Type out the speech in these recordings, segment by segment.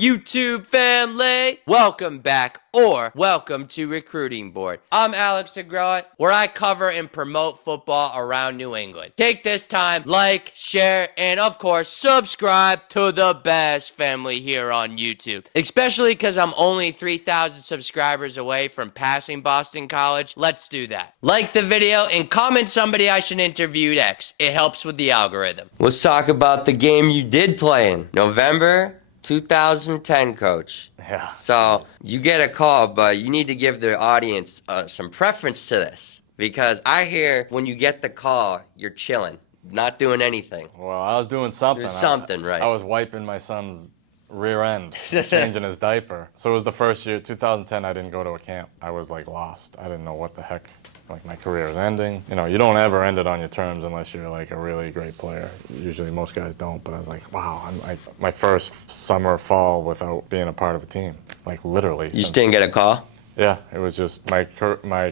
YouTube family. Welcome back or welcome to Recruiting Board. I'm Alex DeGraw, where I cover and promote football around New England. Take this time, like, share, and of course, subscribe to the best family here on YouTube. Especially because I'm only 3,000 subscribers away from passing Boston College. Let's do that. Like the video and comment somebody I should interview next. It helps with the algorithm. Let's talk about the game you did play in November 2010, Coach. Yeah. So you get a call, but you need to give the audience some preference to this, because I hear when you get the call, you're chilling, not doing anything. Well, I was doing something. Right? I was wiping my son's rear end, changing his diaper. So it was the first year, 2010, I didn't go to a camp. I was like lost. I didn't know what the heck. Like, my career is ending. You know, you don't ever end it on your terms unless you're like a really great player. Usually most guys don't, but I was like, wow, I'm like my first summer, fall without being a part of a team. Like, literally. You just didn't get a call? Yeah, it was just my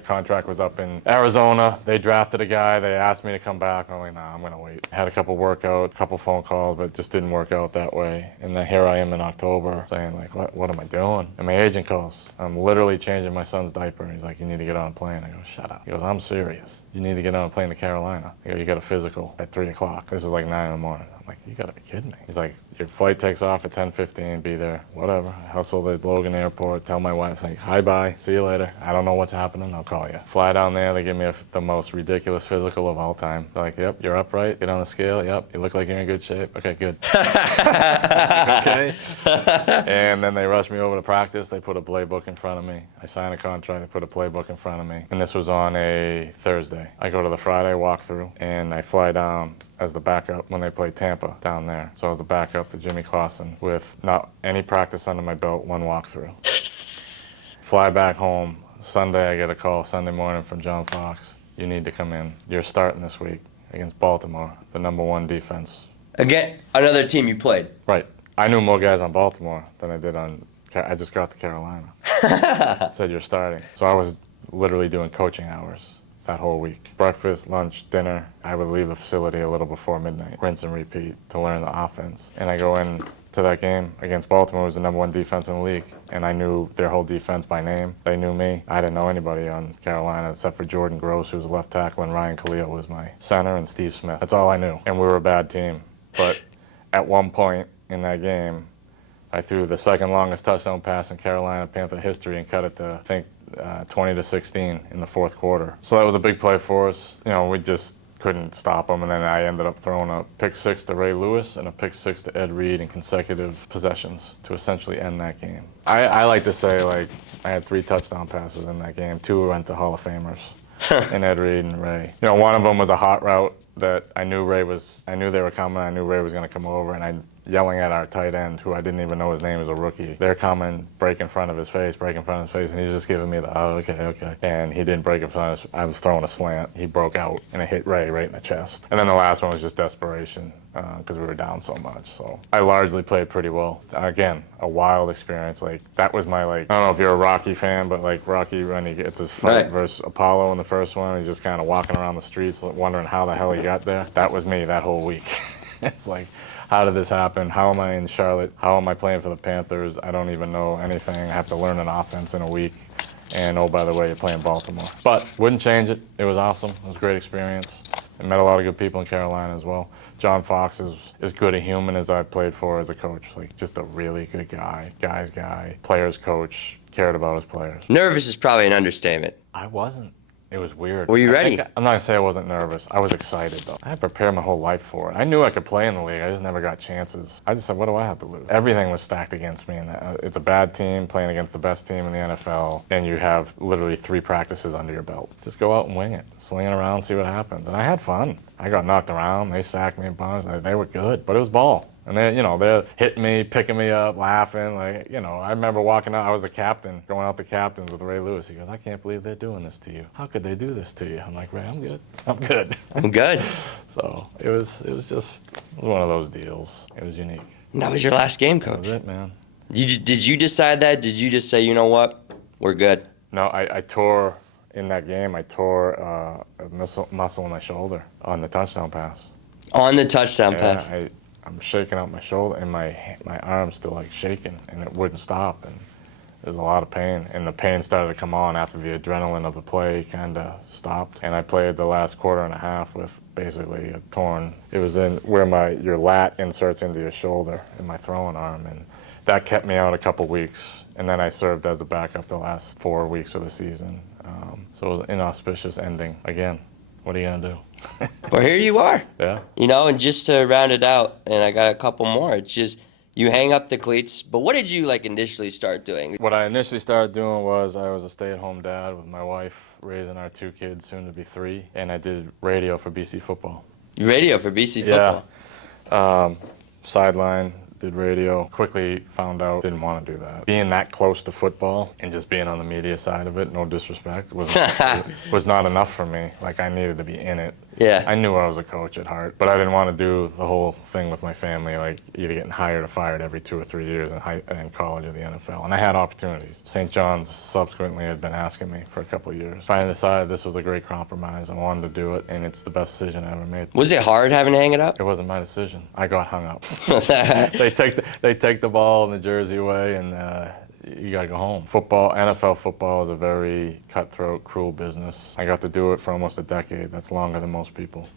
contract was up in Arizona. They drafted a guy. They asked me to come back. I'm like, nah, I'm gonna wait. Had a couple workouts, couple phone calls, but it just didn't work out that way. And then here I am in October saying like, what am I doing? And my agent calls. I'm literally changing my son's diaper. He's like, you need to get on a plane. I go, shut up. He goes, I'm serious. You need to get on a plane to Carolina. I go, you got a physical at 3 o'clock. This is like 9 in the morning. I'm like, you gotta be kidding me. He's like, your flight takes off at 10:15, be there, whatever. I hustle at Logan Airport, tell my wife, like, hi, bye, see you later. I don't know what's happening, I'll call you. Fly down there, they give me the most ridiculous physical of all time. They're like, yep, you're upright, get on the scale, yep, you look like you're in good shape. Okay, good. Okay. And then they rush me over to practice, they put a playbook in front of me. I sign a contract, they put a playbook in front of me. And this was on a Thursday. I go to the Friday walkthrough, and I fly down as the backup when they played Tampa down there. So I was the backup to Jimmy Clausen with not any practice under my belt, one walkthrough. Fly back home. Sunday I get a call Sunday morning from John Fox. You need to come in. You're starting this week against Baltimore, the #1 defense. Again, another team you played. Right. I knew more guys on Baltimore than I did on, I just got to Carolina. Said you're starting. So I was literally doing coaching hours that whole week. Breakfast, lunch, dinner. I would leave the facility a little before midnight, rinse and repeat to learn the offense. And I go in to that game against Baltimore, who was the #1 defense in the league, and I knew their whole defense by name. They knew me. I didn't know anybody on Carolina except for Jordan Gross, who was a left tackle, and Ryan Khalil was my center, and Steve Smith. That's all I knew. And we were a bad team. But at one point in that game, I threw the second longest touchdown pass in Carolina Panther history and cut it to, I think, 20-16 in the fourth quarter. So that was a big play for us. You know, we just couldn't stop them, and then I ended up throwing a pick 6 to Ray Lewis and a pick 6 to Ed Reed in consecutive possessions to essentially end that game. I like to say, like, I had 3 touchdown passes in that game. 2 went to Hall of Famers, and Ed Reed and Ray. You know, one of them was a hot route that I knew they were coming. I knew Ray was going to come over, and I yelling at our tight end, who I didn't even know his name, as a rookie. They're coming, break in front of his face, and he's just giving me the, oh, okay. And he didn't break in front of his, I was throwing a slant. He broke out, and it hit Ray right in the chest. And then the last one was just desperation, because we were down so much. So I largely played pretty well. Again, a wild experience. Like, that was my, like, I don't know if you're a Rocky fan, but like Rocky, when he gets his fight versus Apollo in the first one, he's just kind of walking around the streets wondering how the hell he got there. That was me that whole week. It's like, how did this happen? How am I in Charlotte? How am I playing for the Panthers? I don't even know anything. I have to learn an offense in a week. And oh, by the way, you're playing Baltimore. But wouldn't change it. It was awesome. It was a great experience. I met a lot of good people in Carolina as well. John Fox is as good a human as I've played for as a coach. Like, just a really good guy, guy's guy, player's coach, cared about his players. Nervous is probably an understatement. I wasn't. It was weird. Were you ready? I'm not going to say I wasn't nervous. I was excited, though. I had prepared my whole life for it. I knew I could play in the league. I just never got chances. I just said, what do I have to lose? Everything was stacked against me. And it's a bad team playing against the best team in the NFL, and you have literally 3 practices under your belt. Just go out and wing it. Sling it around, see what happens. And I had fun. I got knocked around. They sacked me a bunch. They were good, but it was ball. And they're hitting me, picking me up, laughing. Like, I remember walking out. I was a captain, going out to captains with Ray Lewis. He goes, I can't believe they're doing this to you. How could they do this to you? I'm like, Ray, I'm good. I'm good. So it was one of those deals. It was unique. And that was your last game, Coach. That was it, man. Did you decide that? Did you just say, you know what, we're good? No, I tore, in that game, I tore a muscle in my shoulder on the touchdown pass. On the touchdown pass? I'm shaking out my shoulder, and my arm's still like shaking, and it wouldn't stop. And there's a lot of pain, and the pain started to come on after the adrenaline of the play kind of stopped. And I played the last quarter and a half with basically a torn. It was in where your lat inserts into your shoulder in my throwing arm, and that kept me out a couple weeks. And then I served as a backup the last 4 weeks of the season. So it was an inauspicious ending. Again, what are you gonna do? But here you are. Yeah. And just to round it out, and I got a couple more. It's just you hang up the cleats. But what did you like initially start doing? What I initially started doing was I was a stay-at-home dad with my wife, raising our 2 kids, soon to be 3, and I did radio for BC football. Radio for BC football. Yeah. Sideline, did radio. Quickly found out didn't want to do that. Being that close to football and just being on the media side of it, no disrespect, was not enough for me. Like, I needed to be in it. Yeah. I knew I was a coach at heart, but I didn't want to do the whole thing with my family, like either getting hired or fired every 2 or 3 years in college or the NFL. And I had opportunities. St. John's subsequently had been asking me for a couple of years. Finally decided this was a great compromise. I wanted to do it, and it's the best decision I ever made. Was it hard having to hang it up? It wasn't my decision. I got hung up. They take the ball and the jersey away, and you got to go home. NFL football is a very cutthroat, cruel business. I got to do it for almost a decade. That's longer than most people.